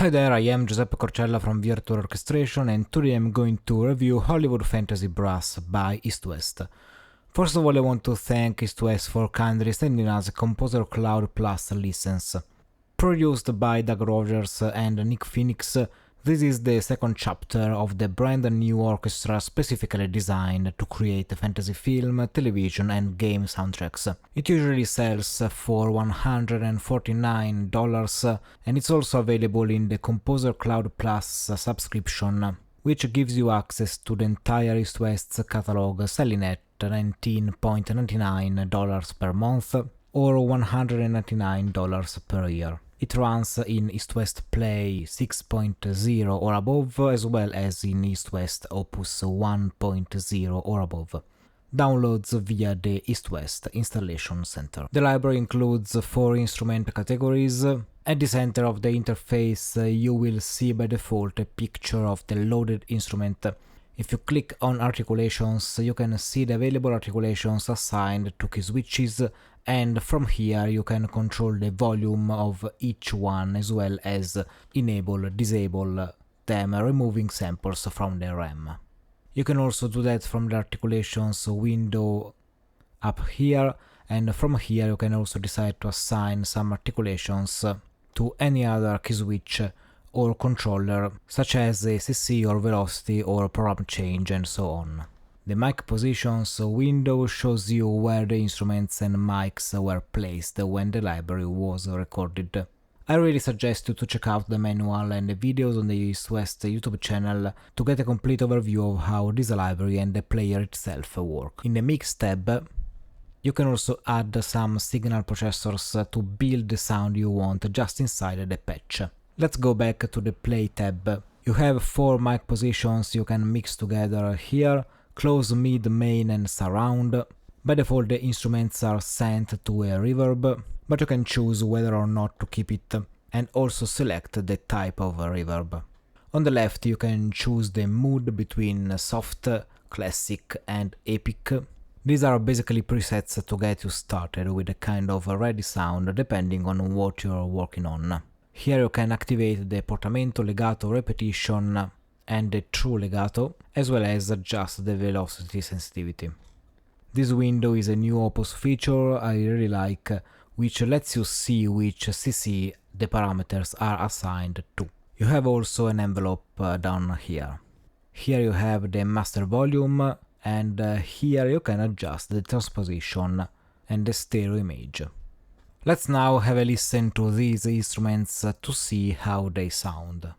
Hi there, I am Giuseppe Corcella from Virtual Orchestration, and today I'm going to review Hollywood Fantasy Brass by East West. First of all, I want to thank East West for kindly sending us a Composer Cloud Plus license. Produced by Doug Rogers and Nick Phoenix, this is the second chapter of the brand new orchestra specifically designed to create fantasy film, television and game soundtracks. It usually sells for $149 and it's also available in the Composer Cloud Plus subscription, which gives you access to the entire East West's catalog selling at $19.99 per month or $199 per year. It runs in East West Play 6.0 or above, as well as in East West Opus 1.0 or above. Downloads via the East West Installation Center. The library includes 4 instrument categories. At the center of the interface, you will see by default a picture of the loaded instrument. If you click on articulations, you can see the available articulations assigned to key switches, and from here you can control the volume of each one as well as enable, disable them, removing samples from the RAM. You can also do that from the articulations window up here, and from here you can also decide to assign some articulations to any other key switch or controller, such as ACC or velocity or program change and so on. The mic positions window shows you where the instruments and mics were placed when the library was recorded. I really suggest you to check out the manual and the videos on the East West YouTube channel to get a complete overview of how this library and the player itself work. In the Mix tab, you can also add some signal processors to build the sound you want just inside the patch. Let's go back to the Play tab. You have 4 mic positions you can mix together here: close, mid, main and surround. By default the instruments are sent to a reverb, but you can choose whether or not to keep it, and also select the type of reverb. On the left you can choose the mood between soft, classic and epic. These are basically presets to get you started with a kind of ready sound depending on what you're working on. Here you can activate the portamento, legato, repetition and the true legato, as well as adjust the velocity sensitivity. This window is a new Opus feature I really like, which lets you see which CC the parameters are assigned to. You have also an envelope down here. Here you have the master volume, and here you can adjust the transposition and the stereo image. Let's now have a listen to these instruments to see how they sound.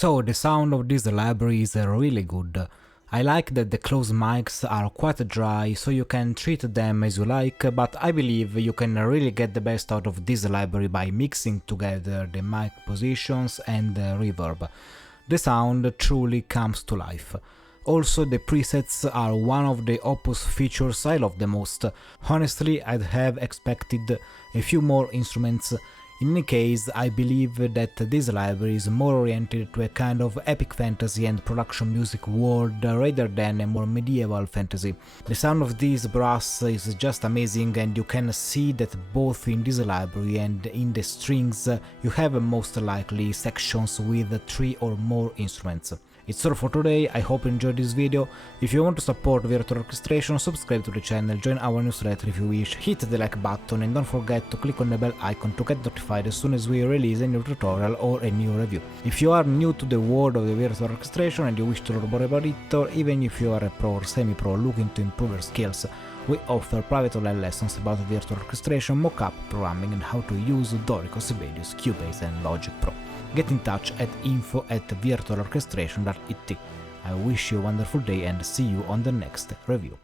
So the sound of this library is really good. I like that the closed mics are quite dry, so you can treat them as you like, but I believe you can really get the best out of this library by mixing together the mic positions and the reverb. The sound truly comes to life. Also, the presets are one of the Opus features I love the most. Honestly, I'd have expected a few more instruments. In any case, I believe that this library is more oriented to a kind of epic fantasy and production music world rather than a more medieval fantasy. The sound of this brass is just amazing, and you can see that both in this library and in the strings you have most likely sections with 3 or more instruments. It's all for today, I hope you enjoyed this video. If you want to support Virtual Orchestration, subscribe to the channel, join our newsletter if you wish, hit the like button and don't forget to click on the bell icon to get notified as soon as we release a new tutorial or a new review. If you are new to the world of the Virtual Orchestration and you wish to learn more about it, or even if you are a pro or semi-pro looking to improve your skills, we offer private online lessons about virtual orchestration, mockup, programming and how to use Dorico, Sibelius, Cubase and Logic Pro. Get in touch at info@virtualorchestration.it. I wish you a wonderful day and see you on the next review.